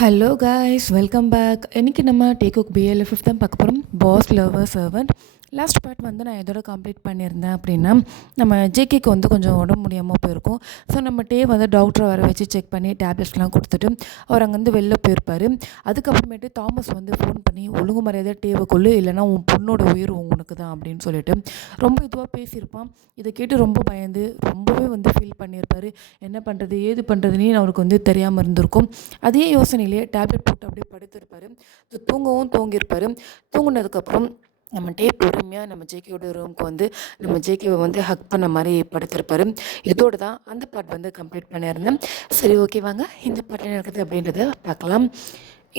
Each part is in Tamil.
Hello guys, welcome back. இன்றைக்கி நம்ம டேக் குக் பிஎல்எஃப் தான் பார்க்க போகிறோம். Boss lover servant. Last part வந்து நான் இதோட கம்ப்ளீட் பண்ணியிருந்தேன் அப்படின்னா, நம்ம ஜேகேக்கு வந்து கொஞ்சம் உடம்பு முடியாமல் போயிருக்கும். ஸோ நம்ம டே வந்து டாக்டரை வர வச்சு செக் பண்ணி டேப்லெட்ஸ்லாம் கொடுத்துட்டு அவர் அங்கேருந்து வெளில போயிருப்பார். அதுக்கப்புறமேட்டு தாமஸ் வந்து ஃபோன் பண்ணி ஒழுங்கு மரியாதை டேவை கொள்ளு, இல்லைனா உன் பொண்ணோட உயிர் உனக்கு தான் அப்படின்னு சொல்லிட்டு ரொம்ப இதுவாக பேசியிருப்பான். இதை கேட்டு ரொம்ப பயந்து ரொம்பவே வந்து ஃபீல் பண்ணியிருப்பார். என்ன பண்ணுறது ஏது பண்ணுறதுனே அவருக்கு வந்து தெரியாமல் இருந்திருக்கும். அதே யோசனையிலே டேப்லெட் போட்டு அப்படியே படுத்திருப்பார். தூங்கவும் தூங்கியிருப்பார். தூங்கினதுக்கப்புறம் நம்ம டே பொறுமையாக நம்ம ஜேகேயோட ரூமுக்கு வந்து நம்ம ஜேகேவை வந்து ஹக் பண்ண மாதிரி படுத்திருப்பாரு. இதோடு தான் அந்த பார்ட் வந்து கம்ப்ளீட் பண்ணியிருந்தேன். சரி, ஓகே, வாங்க இந்த பார்ட்டில் நடக்குது அப்படின்றத பார்க்கலாம்.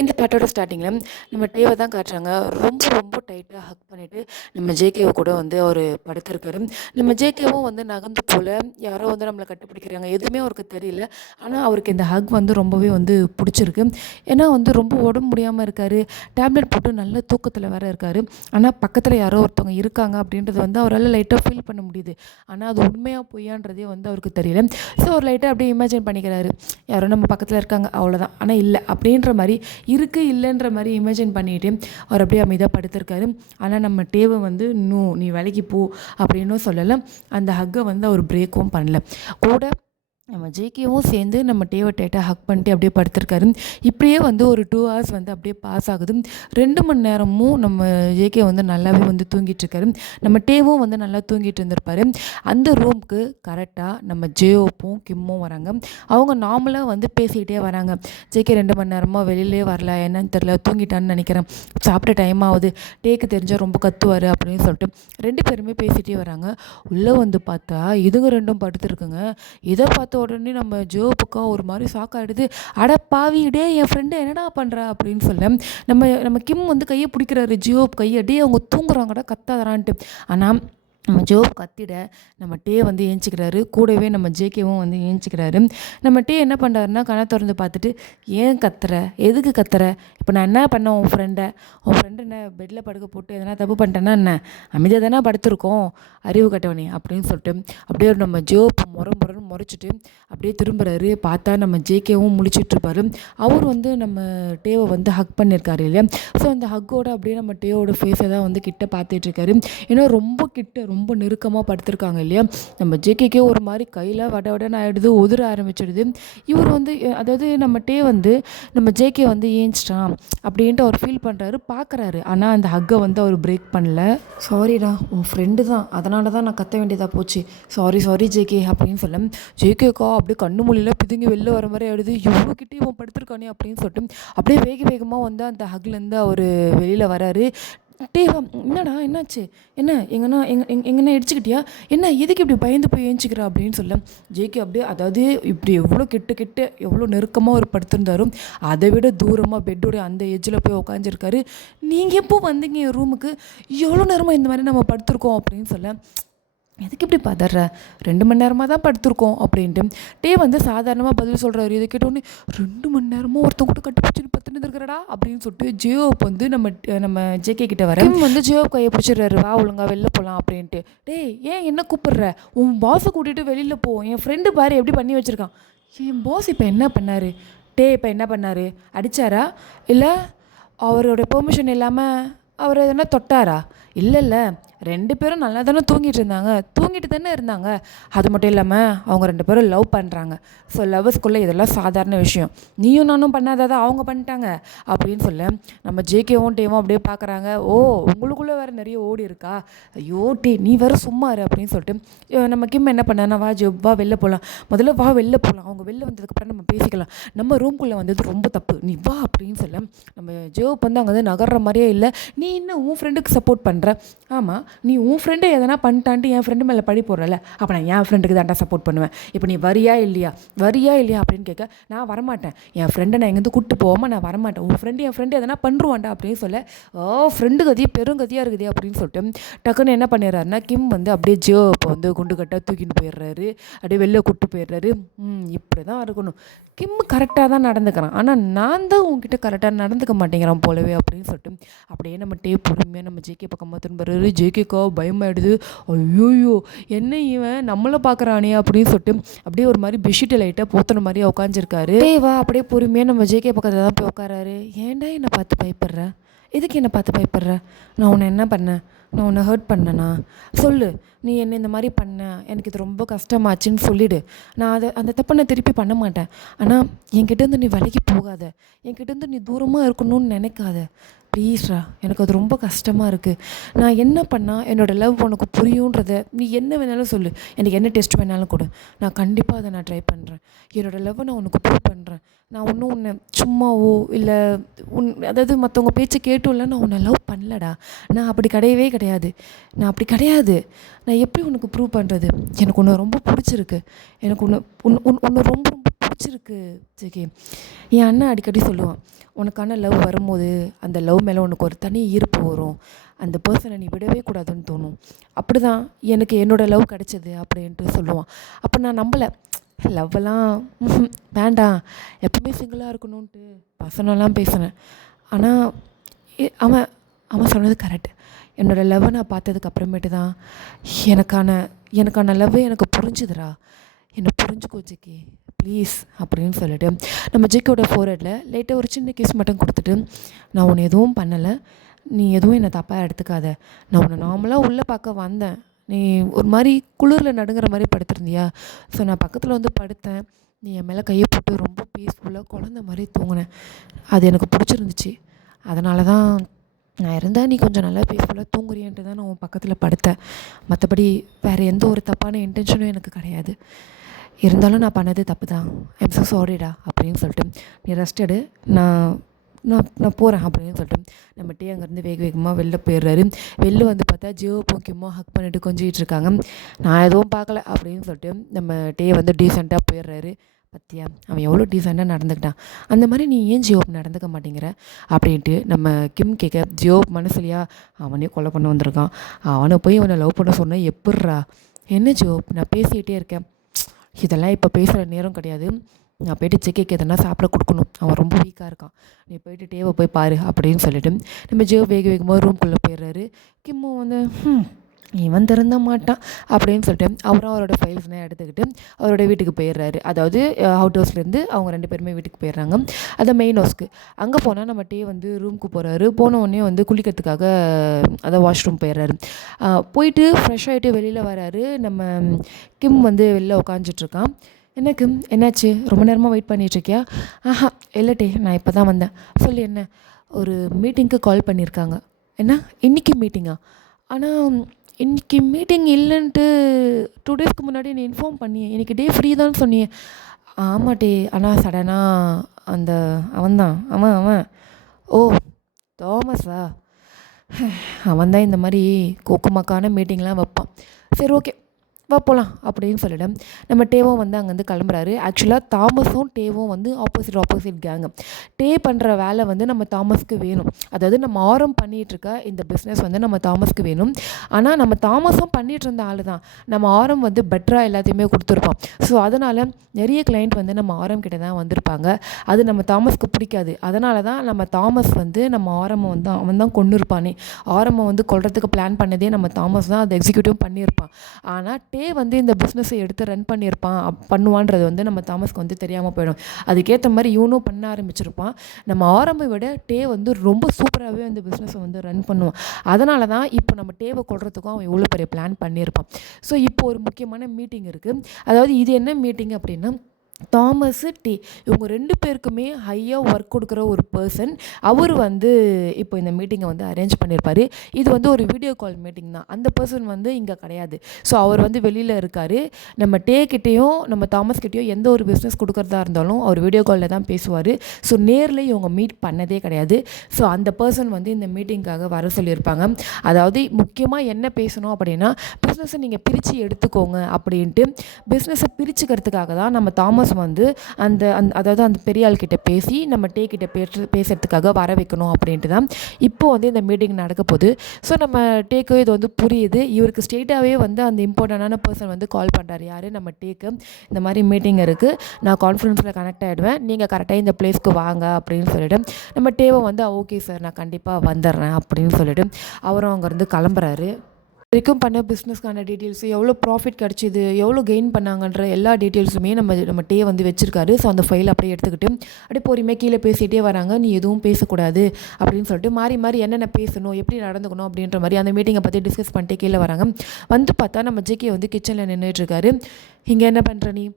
இந்த பாட்டோட ஸ்டார்டிங்கில் நம்ம டேவை தான் காட்டுறாங்க. ரொம்ப ரொம்ப டைட்டாக ஹக் பண்ணிவிட்டு நம்ம ஜேகேவை கூட வந்து அவர் படுத்திருக்காரு. நம்ம ஜேகேவும் வந்து நகர்ந்து போல் யாரோ வந்து நம்மளை கட்டுப்பிடிக்கிறாங்க, எதுவுமே அவருக்கு தெரியல. ஆனால் அவருக்கு இந்த ஹக் வந்து ரொம்பவே வந்து பிடிச்சிருக்கு. ஏன்னா வந்து ரொம்ப உடம்பு முடியாமல் இருக்கார், டேப்லெட் போட்டு நல்ல தூக்கத்தில் வேறு இருக்கார். ஆனால் பக்கத்தில் யாரோ ஒருத்தவங்க இருக்காங்க அப்படின்றது வந்து அவரால் லைட்டாக ஃபீல் பண்ண முடியுது. ஆனால் அது உண்மையாக பொய்யான்றதே வந்து அவருக்கு தெரியல. ஸோ அவர் லைட்டாக அப்படியே இமேஜின் பண்ணிக்கிறாரு, யாரோ நம்ம பக்கத்தில் இருக்காங்க அவ்வளோதான், ஆனால் இல்லை அப்படின்ற மாதிரி இருக்குது இல்லைன்ற மாதிரி இமேஜின் பண்ணிவிட்டு அவர் அப்படியே அமைதியாக படுத்திருக்காரு. ஆனால் நம்ம டேவை வந்து இன்னும் நீ வேலைக்கு போ அப்படின்னும் சொல்லலை. அந்த ஹக்கை வந்து அவர் பிரேக்கும் பண்ணல. கூட நம்ம ஜேகேவும் சேர்ந்து நம்ம டேவை டேட்டாக ஹக் பண்ணிட்டு அப்படியே படுத்திருக்காரு. இப்படியே வந்து ஒரு 2 hours வந்து அப்படியே பாஸ் ஆகுது. 2 மணி நேரமும் நம்ம ஜேகே வந்து நல்லாவே வந்து தூங்கிட்டுருக்காரு. நம்ம டேவும் வந்து நல்லா தூங்கிட்டு இருந்திருப்பார். அந்த ரூமுக்கு கரெக்டாக நம்ம ஜேஓப்பும் கிம்மும் வராங்க. அவங்க நார்மலாக வந்து பேசிக்கிட்டே வராங்க. ஜேகே 2 மணி நேரமாக வெளியிலே வரல, என்னன்னு தெரில, தூங்கிட்டான்னு நினைக்கிறேன், சாப்பிட்ட டைம் ஆகுது, டேக்கு தெரிஞ்சால் ரொம்ப கத்துவார் அப்படின்னு சொல்லிட்டு 2 பேருமே பேசிகிட்டே வராங்க. உள்ளே வந்து பார்த்தா இதுங்க ரெண்டும் படுத்துருக்குங்க. இதை பார்த்த உடனே நம்ம ஜோப்புக்கா ஒரு மாதிரி ஷாக்காகிடுது. அட பாவி, டே என் ஃப்ரெண்டு என்னடா பண்ணுறா அப்படின்னு சொல்ல நம்ம கிம் வந்து கையை பிடிக்கிறாரு. ஜியோப் கையை, டே அவங்க தூங்குறாங்கடா கத்தாதரான்ட்டு. ஆனால் நம்ம ஜோப் கத்திட நம்ம டே வந்து ஏஞ்சிக்கிறாரு. கூடவே நம்ம ஜேகேவும் வந்து ஏஞ்சிக்கிறாரு. நம்ம டே என்ன பண்ணுறாருன்னா கண்ணை திறந்து பார்த்துட்டு, ஏன் கத்துற, எதுக்கு கத்துற, இப்போ நான் என்ன பண்ணேன், உன் ஃப்ரெண்டு என்ன பெட்டில் படுக்க போட்டு எதனா தப்பு பண்ணிட்டேன்னா என்ன, அமைதியாக தானே படுத்துருக்கோம், அறிவு கட்டவனே அப்படின்னு சொல்லிட்டு அப்படியே நம்ம ஜோப் முறைன்னு முறைச்சிட்டு அப்படியே திரும்புகிறாரு. பார்த்தா நம்ம ஜேகேவும் முழிச்சிட்ருப்பாரு. அவர் வந்து நம்ம டேவை வந்து ஹக் பண்ணியிருக்காரு இல்லையா. ஸோ அந்த ஹக்கோட அப்படியே நம்ம டேவோட ஃபேஸை தான் வந்து கிட்ட பார்த்துட்ருக்காரு. ஏன்னா ரொம்ப கிட்ட ரொம்ப நெருக்கமாக படுத்திருக்காங்க இல்லையா. நம்ம ஜேகேக்கே ஒரு மாதிரி கையில் வடன்னு ஆகிடுது, உதிர ஆரம்பிச்சிடுது. இவர் வந்து அதாவது நம்ம டே வந்து நம்ம ஜேகே வந்து ஏஞ்சிட்டான் அப்படின்ட்டு அவர் ஃபீல் பண்ணுறாரு, பார்க்குறாரு. ஆனால் அந்த ஹக்கை வந்து அவர் பிரேக் பண்ணல. சாரிடா, உன் ஃப்ரெண்டு தான், அதனால தான் நான் கத்த வேண்டியதாக போச்சு, சாரி ஜேகே அப்படின்னு சொல்ல ஜேகேக்கா அப்படியே கண்ணு மொழியில் பிதுங்கி வெளில வர மாதிரி ஆகிடுது. இவ்வளோ கிட்டே இவன் படுத்திருக்கானே அப்படின்னு சொல்லிட்டு அப்படியே வேகமாக வந்து அந்த ஹக்லேருந்து அவர் வெளியில் வராரு. டேவா, என்னடா என்னாச்சு, என்ன எங்கன்னா இடிச்சுக்கிட்டியா, என்ன எதுக்கு இப்படி பயந்து போய் ஏஞ்சிக்கிறா அப்படின்னு சொல்ல ஜேகே அப்படியே, அதாவது இப்படி எவ்வளோ கிட்ட எவ்வளோ நெருக்கமாக ஒரு படுத்திருந்தாரோ அதை விட தூரமாக பெட்டோடைய அந்த எஜ்ஜில் போய் உட்காந்துருக்காரு. நீங்கள் எப்போ வந்தீங்க என் ரூமுக்கு, எவ்வளோ நேரமாக இந்த மாதிரி நம்ம படுத்திருக்கோம் அப்படின்னு சொல்ல, எதுக்கு இப்படி பதற, 2 மணி நேரமாக தான் படுத்திருக்கோம் அப்படின்ட்டு டே வந்து சாதாரணமாக பதில் சொல்கிறாரு. இதை கேட்டோடனே 2 மணி நேரமாக ஒருத்தவங்க கூட கட்டுப்பிடிச்சு பத்துன்னு இருக்கிறடா அப்படின்னு சொல்லிட்டு ஜியோப் வந்து நம்ம ஜேகே கிட்ட வர வந்து ஜியோப் கையை பிடிச்சிடுறாரு. வா ஒழுங்கா வெளில போகலாம் அப்படின்ட்டு. டேய், ஏன் என்ன கூப்பிடுற, உன் பாஸை கூட்டிகிட்டு வெளியில் போ, என் ஃப்ரெண்டு பாரு எப்படி பண்ணி வச்சுருக்கான். என் பாஸ் இப்போ என்ன பண்ணார், டே இப்போ என்ன பண்ணார், அடித்தாரா, இல்லை அவரோட பெர்மிஷன் இல்லாமல் அவர் எதனா தொட்டாரா, இல்லை 2 பேரும் நல்லா தானே தூங்கிட்டு தானே இருந்தாங்க. அது மட்டும் இல்லாமல் அவங்க 2 பேரும் லவ் பண்ணுறாங்க. ஸோ லவ்வர்ஸ்குள்ளே இதெல்லாம் சாதாரண விஷயம், நீயும் நானும் பண்ணாதான் அவங்க பண்ணிட்டாங்க அப்படின்னு சொல்ல நம்ம ஜேகேவும் டேவும் அப்படியே பார்க்குறாங்க. ஓ, உங்களுக்குள்ளே வேறு நிறைய ஓடி இருக்கா, ஐயோ டே நீ வேறு சும்மாரு அப்படின்னு சொல்லிட்டு நம்ம கிம் என்ன பண்ணா, வா ஜோ வா வெளில போகலாம், முதல்ல வா வெளில போகலாம், அவங்க வெளில வந்ததுக்கப்புறம் நம்ம பேசிக்கலாம், நம்ம ரூம்குள்ளே வந்தது ரொம்ப தப்பு, நீ வா அப்படின்னு சொல்ல நம்ம ஜோப் வந்து அங்கே வந்து நகர்ற மாதிரியே இல்லை. நீ இன்னும் உன் ஃப்ரெண்டுக்கு சப்போர்ட் பண்ணுற, ஆமாம் நீ உன் ஃப்ரெண்டை எதனா பண்ணிட்டான்ட்டு என் ஃப்ரெண்டு மேலே பழி போடுறல, அப்போ நான் என் ஃப்ரெண்டுக்கு தான்டா சப்போர்ட் பண்ணுவேன், இப்போ நீ வரியா இல்லையா அப்படின்னு கேட்க, நான் வரமாட்டேன், என் ஃப்ரெண்டை நான் எங்கேருந்து கூப்பிட்டு போகாமல் நான் வரமாட்டேன், உன் ஃப்ரெண்டு எதனா பண்ணுவான்டா அப்படின்னு சொல்ல, ஃப்ரெண்டு கதி பெருங்கதியாக இருக்குதே அப்படின்னு சொல்லிட்டு டக்குன்னு என்ன பண்ணிடுறாருன்னா கிம் வந்து அப்படியே ஜியோ இப்போ வந்து குண்டு கட்டாக தூக்கிட்டு போயிடுறாரு, அப்படியே வெளில கூப்பிட்டு போயிடுறாரு. இப்படி தான் இருக்கணும், கிம் கரெக்டாக தான் நடந்துக்கிறான், ஆனால் நான் தான் உங்ககிட்ட கரெக்டாக நடந்துக்க மாட்டேங்கிறான் போலவே அப்படின்னு சொல்லிட்டு அப்படியே நம்ம டே பொறுமையாக நம்ம ஜேகே பக்கமாக திரும்புறாரு. ஜேகே ஜேகேக்கா பயமாயிடுது. ஐயோயோ! என்ன இவன் நம்மள பார்க்குறானே அப்படின்னு சொல்லிட்டு அப்படியே ஒரு மாதிரி பெட்ஷீட்டை லைட்டாக போத்துன மாதிரியே உட்காந்துருக்காரு. தேவா அப்படியே பொறுமையாக நம்ம ஜேகே பக்கத்தில் தான் போய் உட்காராரு. ஏன்டா என்னை பார்த்து பயப்படுற? எதுக்கு என்னை பார்த்து பயப்படுற? நான் உன்னை என்ன பண்ணேன்? நான் உன்னை ஹர்ட் பண்ணேனா? சொல்லு. நீ என்ன இந்த மாதிரி பண்ண, எனக்கு இது ரொம்ப கஷ்டமாச்சுன்னு சொல்லிவிடு. நான் அந்த தப்பை நான் திருப்பி பண்ண மாட்டேன். ஆனால் என்கிட்டேருந்து நீ விலகி போகாத, என்கிட்டேருந்து நீ தூரமாக இருக்கணும்னு நினைக்காத. ப்ளீஸ்ரா, எனக்கு அது ரொம்ப கஷ்டமாக இருக்குது. நான் என்ன பண்ணால் என்னோடய லவ் உனக்கு புரியுன்றதை நீ என்ன வேணாலும் சொல்லு, எனக்கு என்ன டெஸ்ட் வேணாலும் கொடு, நான் கண்டிப்பாக அதை நான் ட்ரை பண்ணுறேன். என்னோடய லவ்வை நான் உனக்கு ப்ரூவ் பண்ணுறேன். நான் ஒன்றும் உன்னை சும்மாவோ இல்லை அதாவது மற்றவங்க பேச்சு கேட்டும் இல்லை, நான் உன்னை லவ் பண்ணலடா. நான் அப்படி கிடையவே கிடையாது. நான் அப்படி கிடையாது. நான் எப்படி உனக்கு ப்ரூவ் பண்ணுறது? எனக்கு உன்னை ரொம்ப பிடிச்சிருக்கு. எனக்கு உன்னை ரொம்ப ரொம்ப பிடிச்சிருக்கு ஜேகே. என் அண்ணன் அடிக்கடி சொல்லுவான், உனக்கான லவ் வரும்போது அந்த லவ் மேலே உனக்கு ஒரு தனி ஈர்ப்பு வரும், அந்த பர்சனை நீ விடவே கூடாதுன்னு தோணும். அப்படி தான் எனக்கு என்னோடய லவ் கிடச்சிது அப்படின்ட்டு சொல்லுவான். அப்போ நான் நம்பலை, லவ்வெல்லாம் வேண்டாம், எப்பவுமே சிங்கிளாக இருக்கணுன்ட்டு பசனெல்லாம் பேசினேன். ஆனால் அவன் அவன் சொன்னது கரெக்ட். என்னோடய லவ்வை நான் பார்த்ததுக்கு அப்புறமேட்டு தான் எனக்கான லவ்வே எனக்கு புரிஞ்சுதுடா. என்னை புரிஞ்சுக்கோ ஜேகே ப்ளீஸ் அப்படின்னு சொல்லிட்டு நம்ம ஜேகேவோட ஃபோர்ஹெட்டில் லைட்டாக ஒரு சின்ன கேஸ் மட்டும் கொடுத்துட்டு, நான் உன்னை எதுவும் பண்ணலை, நீ எதுவும் என்னை தப்பாக எடுத்துக்காத. நான் உன்னை நார்மலாக உள்ளே பார்க்க வந்தேன், நீ ஒரு மாதிரி குளிரில் நடுங்கிற மாதிரி படுத்திருந்தியா. ஸோ நான் பக்கத்தில் வந்து படுத்தேன், நீ என் மேலே கையை போட்டு ரொம்ப பீஸ்ஃபுல்லாக குழந்த மாதிரி தூங்கினேன். அது எனக்கு பிடிச்சிருந்துச்சி. அதனால தான் நான் இருந்தால் நீ கொஞ்சம் நல்லா பீஸ்ஃபுல்லாக தூங்குறியன்ட்டு தான் நான் உன் பக்கத்தில் படுத்தேன். மற்றபடி வேறு எந்த ஒரு தப்பான இன்டென்ஷனும் எனக்கு கிடையாது. இருந்தாலும் நான் பண்ணது தப்பு தான், ஐம் ஸோ சாரிடா அப்படின்னு சொல்லிட்டு, நீ ரெஸ்ட் எடு, நான் நான் நான் போகிறேன் அப்படின்னு சொல்லிட்டு நம்ம டே அங்கேருந்து வேகமாக வெளில போயிடுறாரு. வெளில வந்து பார்த்தா ஜியோ போக்கியமோ ஹக் பண்ணிட்டு கொஞ்சிகிட்டு இருக்காங்க. நான் எதுவும் பார்க்கல அப்படின்னு சொல்லிட்டு நம்ம டே வந்து டீசெண்டாக போயிடுறாரு. பத்தியா, அவன் எவ்வளோ டீசெண்டாக நடந்துக்கிட்டான், அந்த மாதிரி நீ ஏன் ஜியோப் நடந்துக்க மாட்டேங்கிற அப்படின்ட்டு நம்ம கிம் கேட்க, ஜியோப் மனசுலையா அவனே கொலை பண்ண வந்திருக்கான், அவனை போய் அவனை லவ் பண்ண சொன்னேன் எப்பட்றா? என்ன ஜியோப், நான் பேசிக்கிட்டே இருக்கேன், இதெல்லாம் இப்போ பேசுகிற நேரம் கிடையாது, நான் போய்ட்டு ஜேகேக்கு எதனா சாப்பிட கொடுக்கணும், அவன் ரொம்ப வீக்காக இருக்கான், நீ போய்ட்டு டேவை போய் பாரு அப்படின்னு சொல்லிட்டு நம்ம ஜியோ வேகமாக ரூம்குள்ளே போயிடுறாரு. கிம்மும் வந்து இவன் திறந்த மாட்டான் அப்படின்னு சொல்லிட்டு அவரும் அவரோட ஃபைல்ஸ்லாம் எடுத்துக்கிட்டு அவரோட வீட்டுக்கு போயிடுறாரு. அதாவது அவுட் ஹவுஸ்லேருந்து அவங்க 2 பேருமே வீட்டுக்கு போயிடுறாங்க. அதை மெயின் ஹவுஸ்க்கு. அங்கே போனால் நம்ம டே வந்து ரூமுக்கு போகிறாரு. போனவுடனே வந்து குளிக்கிறதுக்காக அதை வாஷ்ரூம் போயிடுறாரு. போயிட்டு ஃப்ரெஷ் ஆகிட்டு வெளியில் வராரு. நம்ம கிம் வந்து வெளில உட்காந்துட்ருக்கான். என்ன கிம், என்னாச்சு, ரொம்ப நேரமாக வெயிட் பண்ணிகிட்ருக்கியா? ஆஹா இல்லை டே, நான் இப்போ தான் வந்தேன். சொல்லி என்ன? ஒரு மீட்டிங்க்கு கால் பண்ணியிருக்காங்க. என்ன இன்றைக்கி மீட்டிங்கா? ஆனால் இன்றைக்கி மீட்டிங் இல்லைன்ட்டு 2 டேஸ்க்கு முன்னாடி நீ இன்ஃபார்ம் பண்ணியே, இன்றைக்கி டே ஃப்ரீ தான் சொன்னியே. ஆமாம் டே, ஆனால் சடனாக அந்த அவன் ஓ தாமஸா, அவன் தான் இந்த மாதிரி கோக்குமாக்கான மீட்டிங்லாம் வைப்பான். சரி ஓகே வா போகலாம் அப்படின்னு சொல்லிட்டு நம்ம டேவும் வந்து அங்கேருந்து கிளம்புறாரு. ஆக்சுவலாக தாமஸும் டேவும் வந்து ஆப்போசிட் கேங்கு. டே பண்ணுற வேலை வந்து நம்ம தாமஸ்க்கு வேணும். அதாவது நம்ம ஆரம் பண்ணிகிட்ருக்க இந்த பிஸ்னஸ் வந்து நம்ம தாமஸ்க்கு வேணும். ஆனால் நம்ம தாமஸும் பண்ணிகிட்டு இருந்த ஆள் தான், நம்ம ஆரம் வந்து பெட்டராக எல்லாத்தையுமே கொடுத்துருப்போம். ஸோ அதனால் நிறைய கிளைண்ட் வந்து நம்ம ஆரம் கிட்ட தான் வந்திருப்பாங்க. அது நம்ம தாமஸ்க்கு பிடிக்காது. அதனால தான் நம்ம தாமஸ் வந்து நம்ம ஆரம்பம் வந்து அவன் தான் கொண்டு இருப்பானே. ஆரம்பம் வந்து கொள்றதுக்கு பிளான் பண்ணதே நம்ம தாமஸ் தான், அதை எக்ஸிக்யூட்டிவ் பண்ணியிருப்பான். ஆனால் டே வந்து இந்த பிஸ்னஸை எடுத்து ரன் பண்ணுவான்றது வந்து நம்ம தாமஸ்க்கு வந்து தெரியாமல் போயிடும். அதுக்கேற்ற மாதிரி இவனும் பண்ண ஆரம்பிச்சிருப்பான். நம்ம ஆரம்பம் விட டே வந்து ரொம்ப சூப்பராகவே அந்த பிஸ்னஸை வந்து ரன் பண்ணுவான். அதனால தான் இப்போ நம்ம டேவை கொள்றதுக்கும் அவன் இவ்வளோ பெரிய பிளான் பண்ணியிருப்பான். ஸோ இப்போ ஒரு முக்கியமான மீட்டிங் இருக்குது. அதாவது இது என்ன மீட்டிங் அப்படின்னா, தாமஸு டே இவங்க 2 பேருக்குமே ஹையாக ஒர்க் கொடுக்குற ஒரு பர்சன் அவர் வந்து இப்போ இந்த மீட்டிங்கை வந்து அரேஞ்ச் பண்ணியிருப்பார். இது வந்து ஒரு வீடியோ கால் மீட்டிங் தான். அந்த பர்சன் வந்து இங்கே கிடையாது. ஸோ அவர் வந்து வெளியில் இருக்கார். நம்ம டே கிட்டேயும் நம்ம தாமஸ் கிட்டேயும் எந்த ஒரு பிஸ்னஸ் கொடுக்குறதா இருந்தாலும் அவர் வீடியோ காலில் தான் பேசுவார். ஸோ நேரில் இவங்க மீட் பண்ணதே கிடையாது. ஸோ அந்த பர்சன் வந்து இந்த மீட்டிங்காக வர சொல்லியிருப்பாங்க. அதாவது முக்கியமாக என்ன பேசணும் அப்படின்னா, பிஸ்னஸை நீங்கள் பிரித்து எடுத்துக்கோங்க அப்படின்ட்டு பிஸ்னஸை பிரிச்சுக்கிறதுக்காக தான் நம்ம தாமஸ் வந்து அதாவது அந்த பெரிய ஆள்கிட்ட பேசி நம்ம டே கிட்ட பேசுறதுக்காக வர வைக்கணும் அப்படின்ட்டு தான் இப்போ வந்து இந்த மீட்டிங் நடக்க போகுது. ஸோ நம்ம டேக்கு இது வந்து புரியுது. இவருக்கு ஸ்ட்ரெயிட்டாகவே வந்து அந்த இம்பார்ட்டண்டான பர்சன் வந்து கால் பண்ணுறாரு. யார்? நம்ம டேக்கு. இந்த மாதிரி மீட்டிங் இருக்குது, நான் கான்ஃபரன்ஸில் கனெக்ட் ஆகிடுவேன், நீங்கள் கரெக்டாக இந்த பிளேஸ்க்கு வாங்க அப்படின்னு சொல்லிட்டு நம்ம டேவை வந்து ஓகே சார் நான் கண்டிப்பாக வந்துடுறேன் அப்படின்னு சொல்லிட்டு அவரும் அங்கேருந்து கிளம்புறாரு. வரைக்கும் பண்ண பிஸ்னஸ்க்கான டீட்டெயில்ஸு, எவ்வளோ ப்ராஃபிட் கிடச்சிது, எவ்வளோ கெயின் பண்ணாங்கன்ற எல்லா டீட்டெயில்ஸுமே நம்ம டே வந்து வச்சுருக்காரு. ஸோ அந்த ஃபைல் அப்படியே எடுத்துக்கிட்டு அப்படியே பொறுமையாக கீழே பேசிகிட்டே வராங்க. நீ எதுவும் பேசக்கூடாது அப்படின்னு சொல்லிட்டு மாறி மாறி என்னென்ன பேசணும், எப்படி நடந்துக்கணும் அப்படின்ற மாதிரி அந்த மீட்டிங்கை பற்றி டிஸ்கஸ் பண்ணிட்டே கீழே வராங்க. வந்து பார்த்தா நம்ம ஜேகே வந்து கிச்சனில் நின்றுட்டுருக்காரு. இங்கே என்ன பண்ணுற நீ?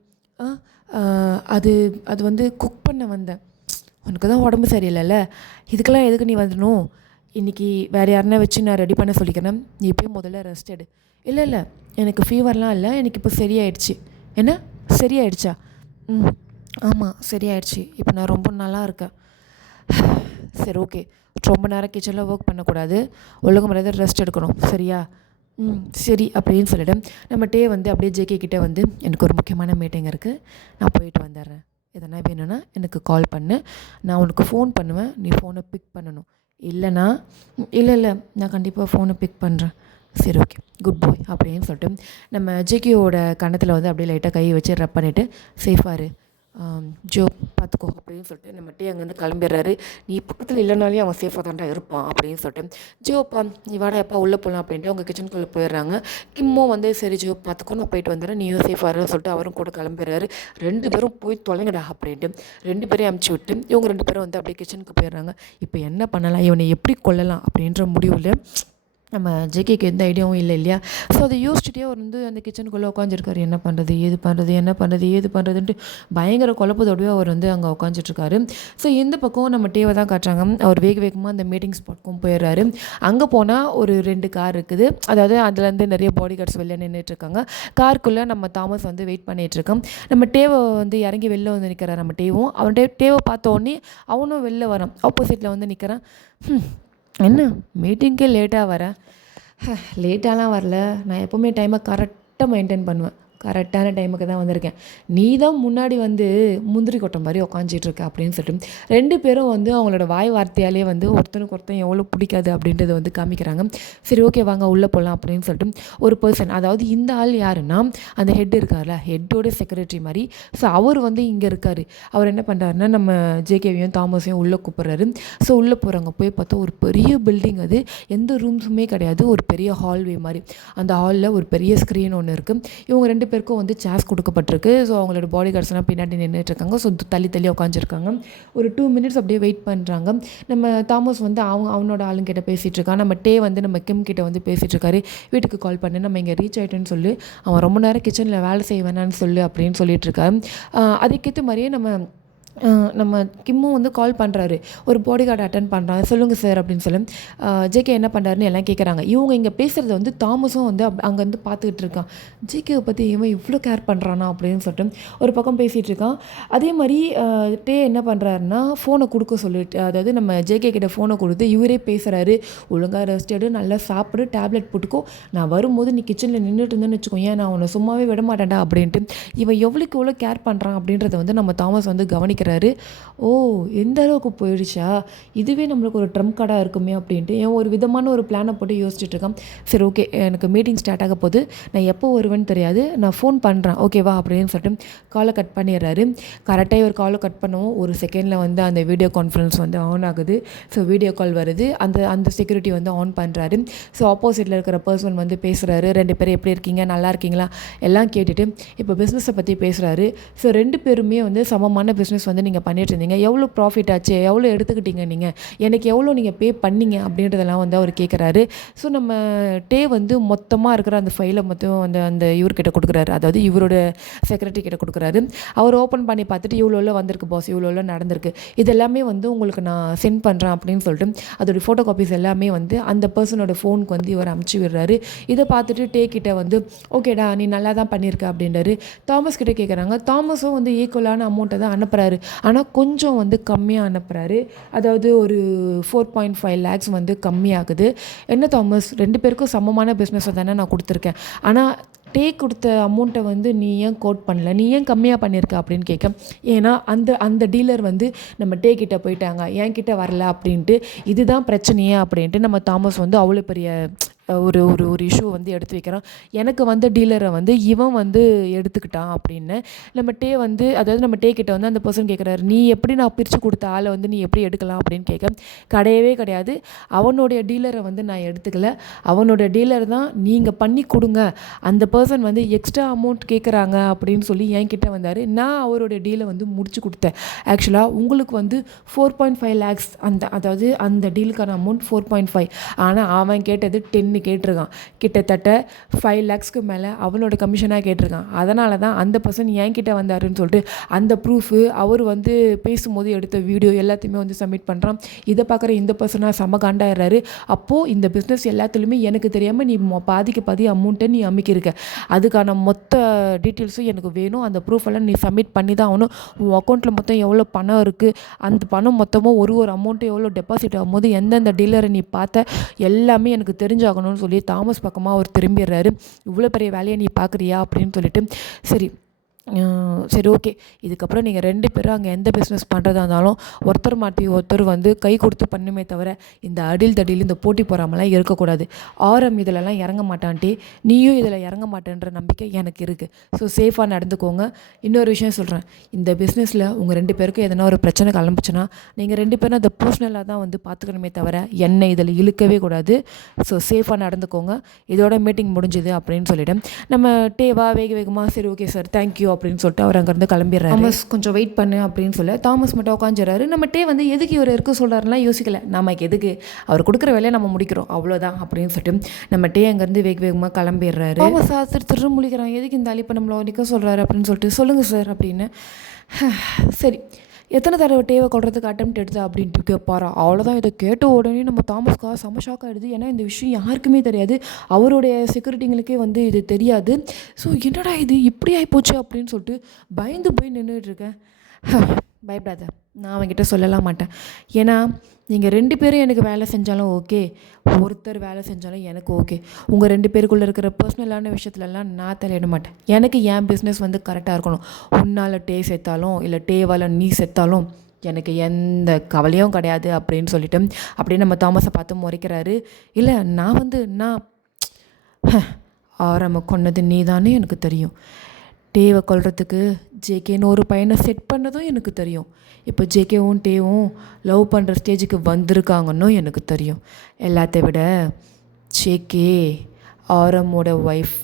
அது அது வந்து குக் பண்ண வந்தேன். உனக்கு தான் உடம்பு சரியில்லைல்ல, இதுக்கெல்லாம் எதுக்கு நீ வந்துடணும்? இன்றைக்கி வேறு யாருன்னா வச்சு நான் ரெடி பண்ண சொல்லிக்கிறேன். நீ போய் முதல்ல ரெஸ்ட் எடு. இல்லை எனக்கு ஃபீவர்லாம் இல்லை, எனக்கு இப்போ சரியாயிடுச்சு. என்ன சரியாயிடுச்சா? ஆமாம் சரியாயிடுச்சு. இப்போ நான் ரொம்ப நல்லா இருக்கேன். சரி ஓகே, ரொம்ப நேரம் கிச்சனில் ஒர்க் பண்ணக்கூடாது, ஒழுங்கு முறையாக ரெஸ்ட் எடுக்கணும், சரியா? சரி அப்படின்னு சொல்லிவிட்டு நம்ம டே வந்து அப்படியே ஜேகே கிட்டே வந்து எனக்கு ஒரு முக்கியமான மீட்டிங் இருக்குது, நான் போயிட்டு வந்துடுறேன். எதனா வேணும்னா எனக்கு கால் பண்ணு, நான் உனக்கு ஃபோன் பண்ணுவேன், நீ ஃபோனை பிக் பண்ணணும். இல்லைனா இல்லை நான் கண்டிப்பாக ஃபோனை பிக் பண்ணுறேன். சரி ஓகே குட் பாய் அப்படின்னு சொல்லிட்டு நம்ம ஜேகேயோட கன்னத்தில் வந்து அப்படியே லைட்டாக கையை வச்சு ரப் பண்ணிவிட்டு சேஃபாக இரு ஜோ பார்த்துக்கோ அப்படின்னு சொல்லிட்டு நம்ம டே அங்கேருந்து கிளம்பிடுறாரு. நீ பக்கத்தில் இல்லைனாலே அவன் சேஃபாக தான்டா இருப்பான் அப்படின்னு சொல்லிட்டு ஜோப்பா நீ வாடா எப்பா உள்ளே போகலாம் அப்படின்ட்டு அவங்க கிச்சனுக்குள்ளே போயிடுறாங்க. கிம்மும் வந்து சரி ஜோ பார்த்துக்கோ நான் போயிட்டு வந்துடுறேன், நீயும் சேஃபாக இருன்னு சொல்லிட்டு அவரும் கூட கிளம்பிடுறாரு. 2 பேரும் போய் தொலைங்கடா அப்படின்ட்டு 2 பேரையும் அமுச்சு விட்டு இவங்க 2 பேரும் வந்து அப்படியே கிச்சனுக்கு போயிடுறாங்க. இப்போ என்ன பண்ணலாம், இவனை எப்படி கொல்லலாம் அப்படின்ற முடிவில் நம்ம ஜேகேக்கு எந்த ஐடியாவும் இல்லை இல்லையா? ஸோ அதை யோசிச்சுட்டே அவர் வந்து அந்த கிச்சனுக்குள்ளே உட்காந்துருக்காரு. என்ன பண்ணுறது ஏது பண்ணுறதுன்ட்டு பயங்கர குழப்பத்தோடவே அவர் வந்து அங்கே உட்காந்துட்ருக்காரு. ஸோ இந்த பக்கம் நம்ம டேவை தான் காட்டுறாங்க. அவர் வேகமாக அந்த மீட்டிங் ஸ்பாட்க்கும் போயிடுறாரு. அங்கே போனால் ஒரு 2 கார் இருக்குது. அதாவது அதுலேருந்து நிறைய பாடி கார்ட்ஸ் வெளில நின்றுட்டுருக்காங்க. காருக்குள்ளே நம்ம தாமஸ் வந்து வெயிட் பண்ணிகிட்ருக்கோம். நம்ம டேவை வந்து இறங்கி வெளில வந்து நிற்கிறார். நம்ம டேவும் அவன் டேவை பார்த்தோன்னே அவனும் வெளில வரான். ஆப்போசிட்டில் வந்து நிற்கிறான். என்ன மீட்டிங்க்கே லேட்டாக வரேன்? லேட்டாலாம் வரல, நான் எப்போவுமே டைமை கரெக்டாக மெயின்டைன் பண்ணுவேன், கரெக்டான டைமுக்கு தான் வந்திருக்கேன். நீ தான் முன்னாடி வந்து முந்திரி கொட்டை மாதிரி உக்காஞ்சிட்ருக்க அப்படின்னு சொல்லிட்டு 2 பேரும் வந்து அவங்களோட வாய் வார்த்தையாலே வந்து ஒருத்தனுக்கு ஒருத்தன் எவ்வளோ பிடிக்காது அப்படின்றத வந்து காமிக்கிறாங்க. சரி ஓகே வாங்க உள்ளே போகலாம் அப்படின்னு சொல்லிட்டு ஒரு பர்சன், அதாவது இந்த ஆள் யாருன்னா அந்த ஹெட் இருக்கார்ல, ஹெட்டோட செக்ரட்டரி மாதிரி. ஸோ அவர் வந்து இங்கே இருக்கார். அவர் என்ன பண்ணுறாருன்னா நம்ம ஜேகேவையும் தாமஸையும் உள்ளே கூப்பிட்றாரு. ஸோ உள்ளே போகிறாங்க. போய் பார்த்தா ஒரு பெரிய பில்டிங், அது எந்த ரூம்ஸுமே கிடையாது, ஒரு பெரிய ஹால்வே மாதிரி. அந்த ஹாலில் ஒரு பெரிய ஸ்க்ரீன் ஒன்று இருக்குது. இவங்க 2 பேருக்கும் வந்து சேர்ஸ் கொடுக்கப்பட்டிருக்கு. ஸோ அவங்களோட பாடி கார்ட்ஸ்லாம் பின்னாடி நின்றுட்டுருக்காங்க. ஸோ தள்ளி உட்காந்துருக்காங்க. ஒரு 2 மினிட்ஸ் அப்படியே வெயிட் பண்ணுறாங்க. நம்ம தாமஸ் வந்து அவனோட ஆளுங்கிட்ட பேசிகிட்டு இருக்கான். நம்ம டே வந்து நம்ம கிம் கிட்ட வந்து பேசிகிட்டு இருக்காரு. வீட்டுக்கு கால் பண்ணி நம்ம இங்கே ரீச் ஆகிட்டேன்னு சொல்லி, அவன் ரொம்ப நேரம் கிச்சனில் வேலை செய்ய வேணான்னு சொல்லு அப்படின்னு சொல்லிட்டு இருக்காரு. அதுக்கேற்ற மாதிரியே நம்ம கிம்மும் வந்து கால் பண்ணுறாரு. ஒரு பாடி கார்டு அட்டன் பண்ணுறாங்க. சொல்லுங்கள் சார் அப்படின்னு சொல்லி ஜேகே என்ன பண்ணுறாருன்னு எல்லாம் கேட்குறாங்க. இவங்க இங்கே பேசுகிறத வந்து தாமஸும் வந்து அங்கேருந்து பார்த்துக்கிட்டு இருக்கான். ஜேகேவை பற்றி இவன் இவ்வளோ கேர் பண்ணுறானா அப்படின்னு சொல்லிட்டு ஒரு பக்கம் பேசிகிட்டு இருக்கான். அதே மாதிரி டே என்ன பண்ணுறாருன்னா ஃபோனை கொடுக்க சொல்லிட்டு, அதாவது நம்ம ஜேகே கிட்ட ஃபோனை கொடுத்து இவரே பேசுகிறாரு. ஒழுங்காக ரெஸ்ட் எடு, நல்லா சாப்பிடு, டேப்லெட் போட்டுக்கோ, நான் வரும்போது நீ கிச்சனில் நின்றுட்டு இருந்தேன்னு வச்சுக்கோங்க, நான் உன்னை சும்மாவே விட மாட்டேன்டா அப்படின்ட்டு இவன் எவ்வளோக்கு எவ்வளோ கேர் பண்ணுறான் அப்படின்றத வந்து நம்ம தாமஸ் வந்து கவனிக்கிறார். ஓ எந்த அளவுக்கு போயிடுச்சா, இதுவே நம்மளுக்கு ஒரு ட்ரம்ப் கார்டாக இருக்குமே அப்படின்ட்டு என் ஒரு விதமான ஒரு பிளானை போட்டு யோசிச்சுட்டு இருக்கான். சரி ஓகே எனக்கு மீட்டிங் ஸ்டார்ட் ஆக போகுது, நான் எப்போ வருவேன்னு தெரியாது, நான் ஃபோன் பண்ணுறேன் ஓகேவா அப்படின்னு சொல்லிட்டு காலை கட் பண்ணிடுறாரு. கரெக்டாக ஒரு காலை கட் பண்ணுவோம், ஒரு செகண்டில் வந்து அந்த வீடியோ கான்ஃபரன்ஸ் வந்து ஆன் ஆகுது. ஸோ வீடியோ கால் வருது. அந்த செக்யூரிட்டி வந்து ஆன் பண்ணுறாரு. ஸோ ஆப்போசிட்டில் இருக்கிற பர்சன் வந்து பேசுகிறாரு. 2 பேரும் எப்படி இருக்கீங்க, நல்லா இருக்கீங்களா எல்லாம் கேட்டுட்டு இப்போ பிஸ்னஸை பற்றி பேசுகிறாரு. ஸோ 2 பேருமே வந்து சமமான பிஸ்னஸ் வந்து நீங்கள் பண்ணிட்டு இருந்தீங்க, எவ்வளோ ப்ராஃபிட் ஆச்சு, எவ்வளோ எடுத்துக்கிட்டீங்க, நீங்கள் எனக்கு எவ்வளோ நீங்கள் பே பண்ணீங்க அப்படின்றதெல்லாம் வந்து அவர் கேட்குறாரு. ஸோ நம்ம டே வந்து மொத்தமாக இருக்கிற அந்த ஃபைலை மொத்தம் அந்த இவர்கிட்ட கொடுக்குறாரு, அதாவது இவரோட செக்ரட்டரி கிட்ட கொடுக்குறாரு. அவர் ஓப்பன் பண்ணி பார்த்துட்டு இவ்வளோ வந்திருக்கு பாஸ், இவ்வளோ நடந்திருக்கு, இதெல்லாமே வந்து உங்களுக்கு நான் சென்ட் பண்ணுறேன் அப்படின்னு சொல்லிட்டு அதோட ஃபோட்டோ காப்பீஸ் எல்லாமே வந்து அந்த பர்சனோட ஃபோனுக்கு வந்து இவர் அமுச்சு விடுறாரு. இதை பார்த்துட்டு டே கிட்ட வந்து ஓகேடா நீ நல்லா தான் பண்ணியிருக்க அப்படின்றாரு. தாமஸ் கிட்ட கேட்குறாங்க. தாமஸும் வந்து ஈக்குவலான அமௌண்ட்டை தான் அனுப்புகிறாரு, ஆனால் கொஞ்சம் வந்து கம்மியாக அனுப்புகிறாரு. அதாவது ஒரு 4.5 lakhs வந்து கம்மியாகுது. என்ன தாமஸ் 2 பேருக்கும் சமமான பிஸ்னஸை தானே நான் கொடுத்துருக்கேன், ஆனால் டே கொடுத்த அமௌண்ட்டை வந்து நீ ஏன் கோட் பண்ணல, நீ ஏன் கம்மியாக பண்ணியிருக்க அப்படின்னு கேட்க. ஏன்னா அந்த டீலர் வந்து நம்ம டே கிட்ட போயிட்டாங்க, என் கிட்ட வரல அப்படின்ட்டு, இதுதான் பிரச்சனையே அப்படின்ட்டு நம்ம தாமஸ் வந்து அவ்வளோ பெரிய ஒரு ஒரு ஒரு இஷ்யூ வந்து எடுத்து வைக்கிறான். எனக்கு வந்த டீலரை வந்து இவன் வந்து எடுத்துக்கிட்டான் அப்படின்னு நம்ம டே வந்து, அதாவது நம்ம டே கிட்ட வந்து அந்த பர்சன் கேட்குறாரு, நீ எப்படி நான் பிரித்து கொடுத்த ஆளை வந்து நீ எப்படி எடுக்கலாம் அப்படின்னு கேட்க, கிடையவே கிடையாது, அவனுடைய டீலரை வந்து நான் எடுத்துக்கல, அவனோட டீலர் தான் நீங்கள் பண்ணி கொடுங்க, அந்த பர்சன் வந்து எக்ஸ்ட்ரா அமௌண்ட் கேட்குறாங்க அப்படின்னு சொல்லி என்கிட்ட வந்தார். நான் அவருடைய டீலை வந்து முடிச்சு கொடுத்தேன். ஆக்சுவலாக உங்களுக்கு வந்து 4.5 lakhs அதாவது அந்த டீலுக்கான அமௌண்ட் 4.5, ஆனால் அவன் கேட்டது 10 கேட்டிருக்கான். கிட்டத்தட்ட 5 lakhsக்கு மேலே அவனோட கமிஷனாக கேட்டிருக்கான். அதனால தான் அந்த பர்சன் என்கிட்ட வந்தாருன்னு சொல்லிட்டு அந்த ப்ரூஃபு அவர் வந்து பேசும்போது எடுத்த வீடியோ எல்லாத்தையுமே வந்து சப்மிட் பண்ணுறான். இதை பார்க்குற இந்த பர்சனாக செம காண்டாயிடுறாரு. அப்போது இந்த பிஸ்னஸ் எல்லாத்துலேயுமே எனக்கு தெரியாமல் நீ பாதிக்கு பாதி அமௌண்ட்டை நீ அமைக்கிருக்க, அதுக்கான மொத்த டீட்டெயில்ஸும் எனக்கு வேணும், அந்த ப்ரூஃபெல்லாம் நீ சப்மிட் பண்ணி தான் ஆகணும், உன் அக்கௌண்ட்டில் மொத்தம் எவ்வளோ பணம் இருக்குது, அந்த பணம் மொத்தமும் ஒரு அமௌண்ட்டு எவ்வளோ டெபாசிட் ஆகும்போது எந்தெந்த டீலரை நீ பார்த்த எல்லாமே எனக்கு தெரிஞ்சாகணும்னு சொல்லி தாமஸ் பக்கமாக அவர் திரும்பிடுறாரு. இவ்வளோ பெரிய வேலையை நீ பார்க்குறியா அப்படின்னு சொல்லிட்டு, சரி ஓகே, இதுக்கப்புறம் நீங்கள் 2 பேரும் அங்கே எந்த பிஸ்னஸ் பண்ணுறதா இருந்தாலும் ஒருத்தர் மாட்டி ஒருத்தர் வந்து கை கொடுத்து பண்ணுமே தவிர இந்த அடில் தடியில் இந்த போட்டி போகாமலாம் இருக்கக்கூடாது. ஆரம் இதிலலாம் இறங்க மாட்டான்ட்டி, நீயும் இதில் இறங்க மாட்டேன்ற நம்பிக்கை எனக்கு இருக்குது. ஸோ சேஃபாக நடந்துக்கோங்க. இன்னொரு விஷயம் சொல்கிறேன், இந்த பிஸ்னஸில் உங்கள் 2 பேருக்கும் எதனா ஒரு பிரச்சனை கிளம்புச்சுன்னா நீங்கள் 2 பேரும் அதை பர்சனலாக தான் வந்து பார்த்துக்கணுமே தவிர என்னை இதில் இழுக்கவே கூடாது. ஸோ சேஃபாக நடந்துக்கோங்க. இதோட மீட்டிங் முடிஞ்சுது அப்படின்னு சொல்லிவிட்டு நம்ம டேவா வேகமாக சரி ஓகே சார் தேங்க்யூ அப்படின்னு சொல்லிட்டு அவர் அங்கேருந்து கிளம்பிடுறாரு. தாமஸ் கொஞ்சம் வெயிட் பண்ணு அப்படின்னு சொல்ல தாமஸ் மட்டும் உட்காந்துறாரு. நம்ம டே வந்து எதுக்கு இவர் இருக்க சொல்கிறாருலாம் யோசிக்கல, நமக்கு எதுக்கு, அவர் கொடுக்குற வேலையை நம்ம முடிக்கிறோம் அவ்வளோதான் அப்படின்னு சொல்லிட்டு நம்ம டே அங்கேருந்து வேகமாக கிளம்பிடுறாரு. தாமஸ் திரு முழிக்கிறான், எதுக்கு இந்த அழிப்பை நம்மளை நிற்க சொல்கிறாரு அப்படின்னு சொல்லிட்டு, சொல்லுங்கள் சார் அப்படின்னு. சரி, எத்தனை தடவை டேவை கொள்றதுக்கு அட்டெம்ப்ட் எடுத்தா அப்படின்ட்டு கேட்பாரா. அவ்வளோதான். இதை கேட்ட உடனே நம்ம தாமஸ்க்கா செம ஷாக் ஆகிடுது. ஏன்னா இந்த விஷயம் யாருக்குமே தெரியாது, அவருடைய செக்யூரிட்டிங்களுக்கே வந்து இது தெரியாது. ஸோ என்னடா இது இப்படி ஆகிப்போச்சு அப்படின்னு சொல்லிட்டு பயந்து போய் நின்றுட்டுருக்கேன். பயப்படாத, நான் அவங்ககிட்ட சொல்லலாம் மாட்டேன். ஏன்னா நீங்கள் 2 பேரும் எனக்கு வேலை செஞ்சாலும் ஓகே, ஒருத்தர் வேலை செஞ்சாலும் எனக்கு ஓகே. உங்கள் 2 பேருக்குள்ளே இருக்கிற பர்சனலான விஷயத்துலலாம் நான் தலையிட மாட்டேன். எனக்கு என் பிஸ்னஸ் வந்து கரெக்டாக இருக்கணும். உன்னால் டே செத்தாலும் இல்லை டேவால் நீ செத்தாலும் எனக்கு எந்த கவலையும் கிடையாது அப்படின்னு சொல்லிட்டு அப்படியே நம்ம தாமஸை பார்த்து முறைக்கிறாரு. இல்லை நான் ஆரம்ப கொன்னது நீ தானே எனக்கு தெரியும். டேவை கொல்றதுக்கு ஜேகேன்னு ஒரு பையனை செட் பண்ணதும் எனக்கு தெரியும். இப்போ ஜேகேவும் டேவும் லவ் பண்ணுற ஸ்டேஜுக்கு வந்திருக்காங்கன்னு எனக்கு தெரியும். எல்லாத்தையும் விட ஜேகே ஆரமோட ஒய்ஃப்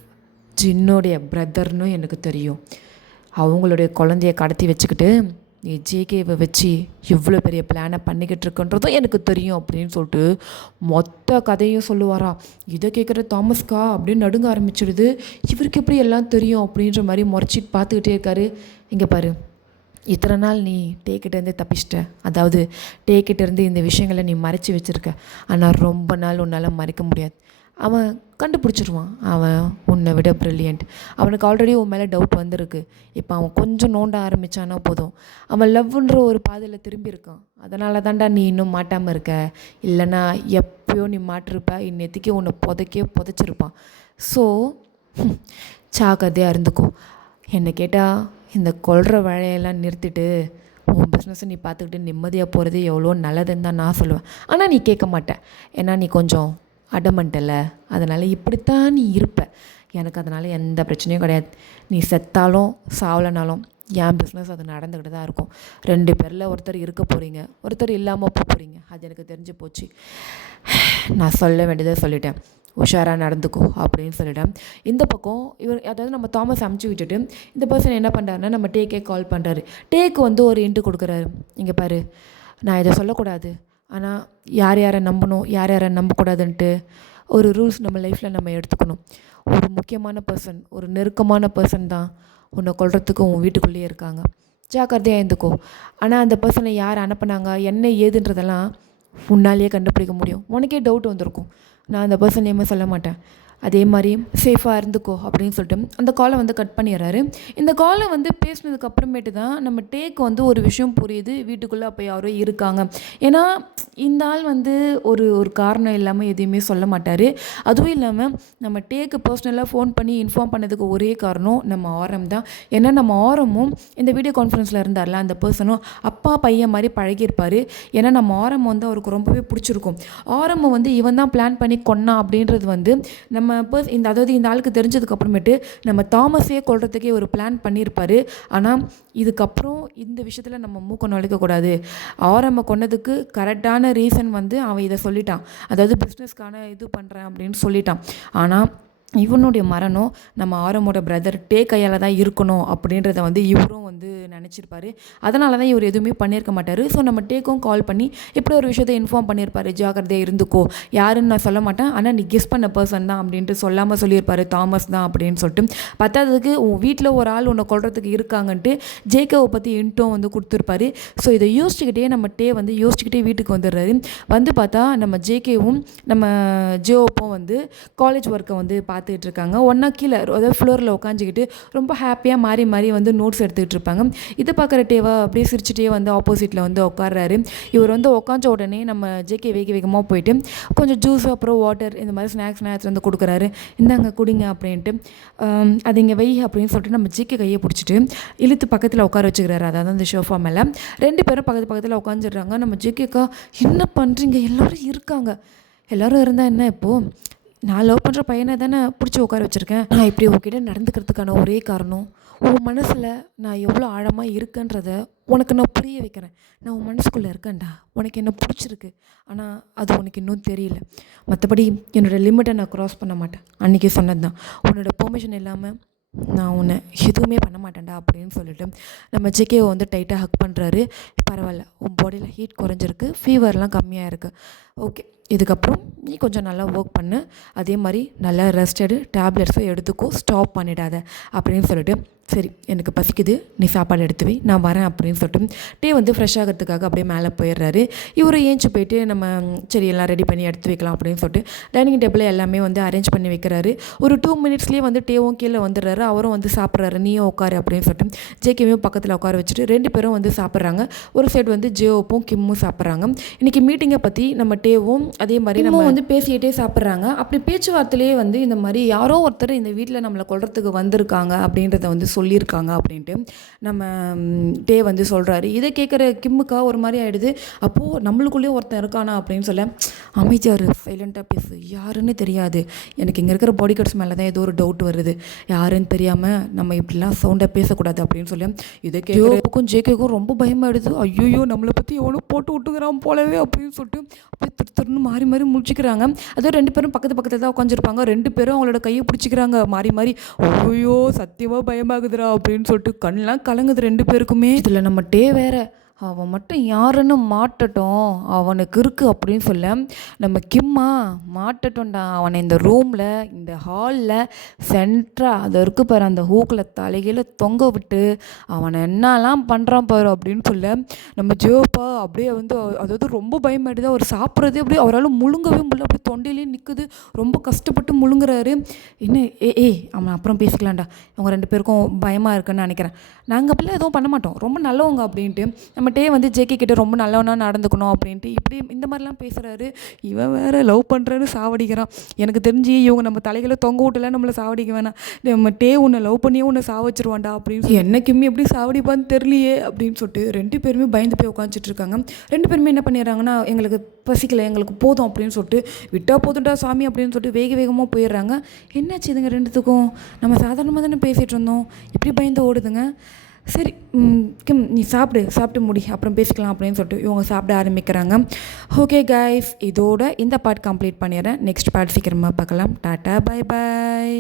ஜின்னோடைய பிரதர்னு எனக்கு தெரியும். அவங்களுடைய குழந்தைய கடத்தி வச்சுக்கிட்டு நீ ஜேகேவை வச்சு இவ்வளோ பெரிய பிளானை பண்ணிக்கிட்டு இருக்குன்றதும் எனக்கு தெரியும் அப்படின்னு சொல்லிட்டு மொத்த கதையும் சொல்லுவாரா. இதை கேட்குற தாமஸ்க்கா அப்படின்னு நடுங்க ஆரம்பிச்சிடுது. இவருக்கு எப்படி எல்லாம் தெரியும் அப்படின்ற மாதிரி முறைச்சிட்டு பார்த்துக்கிட்டே இருக்காரு. இங்கே பாரு, இத்தனை நாள் நீ டேக்கிட்டேருந்தே தப்பிச்சிட்ட, அதாவது டேக்கிட்டேருந்து இந்த விஷயங்களை நீ மறைச்சி வச்சுருக்க. ஆனால் ரொம்ப நாள் உன்னால் மறைக்க முடியாது. அவன் கண்டுபிடிச்சிருவான், அவன் உன்னை விட ப்ரில்லியண்ட். அவனுக்கு ஆல்ரெடி உன் மேலே டவுட் வந்திருக்கு. இப்போ அவன் கொஞ்சம் நோண்ட ஆரம்பித்தானா போதும், அவன் லவ்ன்ற ஒரு பாதையில் திரும்பி இருக்கான். அதனால தான்டா நீ இன்னும் மாட்டாமல் இருக்க. இல்லைன்னா எப்பயோ நீ மாட்டிருப்ப, இன்னத்துக்கே உன்னை புதைச்சிருப்பான். ஸோ ஜாக்கிரதையாக இருந்துக்கோ. என்னை கேட்டால் இந்த கொல்ற வேலையெல்லாம் நிறுத்திட்டு உன் பிஸ்னஸை நீ பார்த்துக்கிட்டு நிம்மதியாக போகிறது எவ்வளோ நல்லதுன்னு தான் நான் சொல்லுவேன். ஆனால் நீ கேட்க மாட்டேன், ஏன்னா நீ கொஞ்சம் அடமண்ட் இல்லை, அதனால் இப்படித்தான் நீ இருப்ப. எனக்கு அதனால் எந்த பிரச்சனையும் கிடையாது. நீ செத்தாலும் சாவலைனாலும் என் பிஸ்னஸ் அது நடந்துக்கிட்டு தான் இருக்கும். 2 பேரில் ஒருத்தர் இருக்க போகிறீங்க, ஒருத்தர் இல்லாமல் போகிறீங்க, அது எனக்கு தெரிஞ்சு போச்சு. நான் சொல்ல வேண்டியதை சொல்லிட்டேன், உஷாராக நடந்துக்கோ அப்படின்னு சொல்லிட்டேன். இந்த பக்கம் இவர், அதாவது நம்ம தாமஸ் அமுச்சு விட்டுட்டு இந்த பர்சன் என்ன பண்ணுறாருன்னா நம்ம டேக்கே கால் பண்ணுறாரு. டேக்கு வந்து ஒரு இன்ட்டு கொடுக்குறாரு. இங்கே பாரு, நான் இதை சொல்லக்கூடாது, ஆனால் யாரை நம்பணும் யாரை நம்பக்கூடாதுன்ட்டு ஒரு ரூல்ஸ் நம்ம லைஃப்பில் நம்ம எடுத்துக்கணும். ஒரு முக்கியமான பர்சன், ஒரு நெருக்கமான பர்சன் தான் உன்னை கொல்றதுக்கு உன் வீட்டுக்குள்ளேயே இருக்காங்க. ஜாக்கிரதையாக இருந்துக்கோ. ஆனால் அந்த பர்சனை யார் அனுப்புனாங்க என்ன ஏதுன்றதெல்லாம் உன்னாலேயே கண்டுபிடிக்க முடியும். உனக்கே டவுட் வந்திருக்கும். நான் அந்த பர்சன் நேமே சொல்ல மாட்டேன். அதே மாதிரி சேஃபாக இருந்துக்கோ அப்படின்னு சொல்லிட்டு அந்த காலை வந்து கட் பண்ணிடுறாரு. இந்த காலை வந்து பேசினதுக்கு அப்புறமேட்டு தான் நம்ம டேக்கு வந்து ஒரு விஷயம் புரியுது, வீட்டுக்குள்ளே அப்போ யாரோ இருக்காங்க. ஏன்னா இந்த ஆள் வந்து ஒரு ஒரு காரணம் இல்லாமல் எதையுமே சொல்ல மாட்டார். அதுவும் இல்லாமல் நம்ம டேக்கு பர்சனலாக ஃபோன் பண்ணி இன்ஃபார்ம் பண்ணதுக்கு ஒரே காரணம் நம்ம ஆரம் தான். ஏன்னா நம்ம ஆரமும் இந்த வீடியோ கான்ஃபரன்ஸில் இருந்தார்ல அந்த பர்சனும் அப்பா பையன் மாதிரி பழகியிருப்பார். ஏன்னா நம்ம ஆரம் வந்து அவருக்கு ரொம்பவே பிடிச்சிருக்கும். ஆரம் வந்து இவன் தான் பிளான் பண்ணி கொன்னா அப்படின்றது வந்து நம்ம அதாவது இந்த ஆளுக்கு தெரிஞ்சதுக்கு அப்புறமேட்டு நம்ம தாமஸையே கொல்றதுக்கே ஒரு பிளான் பண்ணியிருப்பார். ஆனால் இதுக்கப்புறம் இந்த விஷயத்தில் நம்ம மூக்க நுழைக்கக்கூடாது. ஆரம்ப கொன்னதுக்கு கரெக்டான ரீசன் வந்து அவன் இதை சொல்லிட்டான், அதாவது பிஸ்னஸ்க்கான இது பண்ணுறேன் அப்படின்னு சொல்லிட்டான். ஆனால் இவனுடைய மரணம் நம்ம ஆரமோட பிரதர் டே கையால் தான் இருக்கணும் அப்படின்றத வந்து இவரும் வந்து நினச்சிருப்பாரு. அதனால தான் இவர் எதுவுமே பண்ணியிருக்க மாட்டார். ஸோ நம்ம டேக்கும் கால் பண்ணி இப்படி ஒரு விஷயத்தை இன்ஃபார்ம் பண்ணியிருப்பார், ஜாக்கிரதையாக இருந்துக்கோ, யாருன்னு நான் சொல்ல மாட்டேன், ஆனால் நீ கெஸ் பண்ண பர்சன் தான் அப்படின்ட்டு சொல்லாமல் சொல்லியிருப்பார், தாமஸ் தான் அப்படின்னு சொல்லிட்டு. பத்தாததுக்கு உன் வீட்டில் ஒரு ஆள் உன்னை கொல்றதுக்கு இருக்காங்கன்ட்டு ஜேகேவை பற்றி இன்ட்டும் வந்து கொடுத்துருப்பாரு. ஸோ இதை யோசிச்சுக்கிட்டே நம்ம டே வந்து யோசிச்சுக்கிட்டே வீட்டுக்கு வந்துடுறாரு. வந்து பார்த்தா நம்ம ஜேகேவும் நம்ம ஜோப்பும் வந்து காலேஜ் ஒர்க்கை வந்து பார்த்துக்கிட்டு இருக்காங்க. ஒன்றா கீழே அதாவது ஃப்ளோரில் உட்காந்துக்கிட்டு ரொம்ப ஹாப்பியாக மாறி மாறி வந்து நோட்ஸ் எடுத்துக்கிட்டு இருப்பாங்க. இதை பார்க்குற டேவா அப்படியே சிரிச்சுட்டே வந்து ஆப்போசிட்டில் வந்து உட்கார்றாரு. இவர் வந்து உட்காந்த உடனே நம்ம ஜேகே வேகமாக போயிட்டு கொஞ்சம் ஜூஸ் அப்புறம் வாட்டர் இந்த மாதிரி ஸ்நாக்ஸ் வந்து கொடுக்குறாரு. இந்தாங்க குடிங்க அப்படின்ட்டு. அது இங்கே வை அப்படின்னு சொல்லிட்டு நம்ம ஜேகே கையை பிடிச்சிட்டு இழுத்து பக்கத்தில் உட்கார வச்சுக்கிறாரு. அதாவது அந்த ஷோஃபா மேலே 2 பேரும் பக்கத்தில் உட்காந்துடுறாங்க. நம்ம ஜேகேக்கா என்ன பண்ணுறீங்க, எல்லோரும் இருக்காங்க, எல்லோரும் இருந்தால் என்ன இப்போது, நான் லவ் பண்ணுற பையனை தானே பிடிச்சி உட்கார வச்சுருக்கேன். நான் இப்படி உங்ககிட்ட நடந்துக்கிறதுக்கான ஒரே காரணம் உன் மனசில் நான் எவ்வளோ ஆழமாக இருக்கேன்றதை உனக்கு நான் புரிய வைக்கிறேன். நான் உன் மனசுக்குள்ளே இருக்கேன்டா, உனக்கு என்ன பிடிச்சிருக்கு, ஆனால் அது உனக்கு இன்னும் தெரியல. மற்றபடி என்னோடய லிமிட்டை நான் க்ராஸ் பண்ண மாட்டேன். அன்றைக்கி சொன்னது தான், உன்னோட பெர்மிஷன் இல்லாமல் நான் உன்னை எதுவுமே பண்ண மாட்டேன்டா அப்படின்னு சொல்லிட்டு நம்ம ஜேகேவை வந்து டைட்டாக ஹக் பண்ணுறாரு. பரவாயில்ல, உன் பாடியில் ஹீட் குறைஞ்சிருக்கு, ஃபீவர்லாம் கம்மியாக இருக்குது, ஓகே, இதுக்கப்புறம் நீ கொஞ்சம் நல்லா ஒர்க் பண்ணு, அதே மாதிரி நல்லா ரெஸ்டடு, டேப்லெட்ஸை எடுத்துக்கோ, ஸ்டாப் பண்ணிடாத அப்படின்னு சொல்லிட்டு, சரி எனக்கு பசிக்குது, நீ சாப்பாடு எடுத்து வை, நான் வரேன் அப்படின்னு சொல்லிட்டு டே வந்து ஃப்ரெஷ் ஆகிறதுக்காக அப்படியே மேலே போயிடுறாரு. இவர் ஏஞ்சி போயிட்டு நம்ம சரி எல்லாம் ரெடி பண்ணி எடுத்து வைக்கலாம் அப்படின்னு சொல்லிட்டு டைனிங் டேபிளில் எல்லாமே வந்து அரேஞ்ச் பண்ணி வைக்கிறாரு. ஒரு 2 மினிட்ஸ்லேயே வந்து டேவும் கீழே வந்துடுறாரு. அவரும் வந்து சாப்பிட்றாரு. நீயும் உட்காரு அப்படின்னு சொல்லிட்டு ஜேகேவையும் பக்கத்தில் உட்கார வச்சுட்டு 2 பேரும் வந்து சாப்பிட்றாங்க. ஒரு சைடு வந்து ஜேஓப்பும் கிம்மும் சாப்பிட்றாங்க. இன்றைக்கி மீட்டிங்கை பற்றி நம்ம டேவும் அதே மாதிரி நம்ம வந்து பேசிக்கிட்டே சாப்பிட்றாங்க. அப்படி பேச்சுவார்த்தையிலே வந்து இந்த மாதிரி யாரோ ஒருத்தர் இந்த வீட்டில் நம்மளை கொல்றதுக்கு வந்திருக்காங்க அப்படின்றத வந்து சொல்லியிருக்காங்க அப்படின்ட்டு நம்ம டே வந்து சொல்கிறாரு. இதை கேட்குற கிம்முக்கா ஒரு மாதிரி ஆகிடுது. அப்போது நம்மளுக்குள்ளேயே ஒருத்தன் இருக்கானா அப்படின்னு சொல்ல, அமைதியார், சைலண்ட்டாக பேசு, யாருன்னு தெரியாது, எனக்கு இங்கே இருக்கிற பாடி கார்ட்ஸ் மேலே தான் ஏதோ ஒரு டவுட் வருது, யாருன்னு தெரியாமல் நம்ம இப்படிலாம் சவுண்டாக பேசக்கூடாது அப்படின்னு சொல்லி இதை கேட்குறதுக்கும் ஜேகேக்கும் ரொம்ப பயமாகிடுது. ஐயோ நம்மளை பற்றி எவ்வளோ போட்டு விட்டுக்கிறான் போலவே அப்படின்னு சொல்லிட்டு அப்படியே திருன்னு மாறி மாறி முடிச்சுக்கிறாங்க. அதுவும் 2 பேரும் பக்கத்தில் தான் உட்காந்துருப்பாங்க. 2 பேரும் அவங்களோட கையை பிடிச்சிக்கிறாங்க மாறி மாறி. ஐயோ சத்தியமாக பயமாகுதுடா அப்படின்னு சொல்லிட்டு கண்ணெலாம் கலங்குது 2 பேருக்குமே. இதில் நம்ம டே வேற, அவன் மட்டும் யாருன்னு மாட்டட்டும், அவனுக்கு இருக்குது அப்படின்னு சொல்ல நம்ம கிம்மா மாட்டட்டோம்டா, அவனை இந்த ரூமில் இந்த ஹாலில் சென்ட்ராக அதை இருக்குது பாரு, அந்த ஹூக்கில் தலைகீழ தொங்க விட்டு அவனை என்னெல்லாம் பண்ணுறான் பாரு அப்படின்னு சொல்ல நம்ம ஜோப்பா அப்படியே வந்து அதாவது ரொம்ப பயமாயிடுது. அவர் சாப்பிட்றதே அப்படியே அவரால் முழுங்கவே முடியல, அப்படியே தொண்டையிலே நிற்குது, ரொம்ப கஷ்டப்பட்டு முழுங்குறாரு. என்ன அவனை அப்புறம் பேசிக்கலாம்டா, இவங்க 2 பேருக்கும் பயமாக இருக்குன்னு நினைக்கிறேன், நாங்கள் அப்படிலாம் எதுவும் பண்ண மாட்டோம், ரொம்ப நல்லவங்க அப்படின்ட்டு நம்ம டே வந்து ஜேகே கிட்ட ரொம்ப நல்லவனா நடந்துக்கணும் அப்படின்ட்டு இப்படி இந்த மாதிரிலாம் பேசுகிறாரு. இவன் வேறு லவ் பண்ணுறேன்னு சாவடிக்கிறான். எனக்கு தெரிஞ்சு இவங்க நம்ம தலைகளை தொங்க விட்டுலாம் நம்மளை சாவடிக்க வேணாம், நம்ம டே உன்னை லவ் பண்ணியே உன்னை சாவச்சிருவான்டா அப்படின்னு என்ன கிம்மி எப்படி சாவடிப்பான்னு தெரியலையே அப்படின்னு சொல்லிட்டு 2 பேருமே பயந்து போய் உட்காந்துட்டு இருக்காங்க. 2 பேருமே என்ன பண்ணிடுறாங்கன்னா, எங்களுக்கு பசிக்கலை, எங்களுக்கு போதும் அப்படின்னு சொல்லிட்டு விட்டா போதும்டா சாமி அப்படின்னு சொல்லிட்டு வேகமாக போயிடுறாங்க. என்னாச்சு இதுங்க 2த்துக்கும், நம்ம சாதாரணமாக தானே பேசிகிட்டு இருந்தோம், இப்படி பயந்து ஓடுதுங்க. சரி கிம் நீ சாப்பிட்டு முடி, அப்புறம் பேசிக்கலாம் அப்படின்னு சொல்லிட்டு இவங்க சாப்பிட ஆரம்பிக்கிறாங்க. ஓகே கைஸ், இதோட இந்த பார்ட் கம்ப்ளீட் பண்ணிடுறேன். நெக்ஸ்ட் பார்ட் சீக்கிரமாக பார்க்கலாம். Tata, bye bye.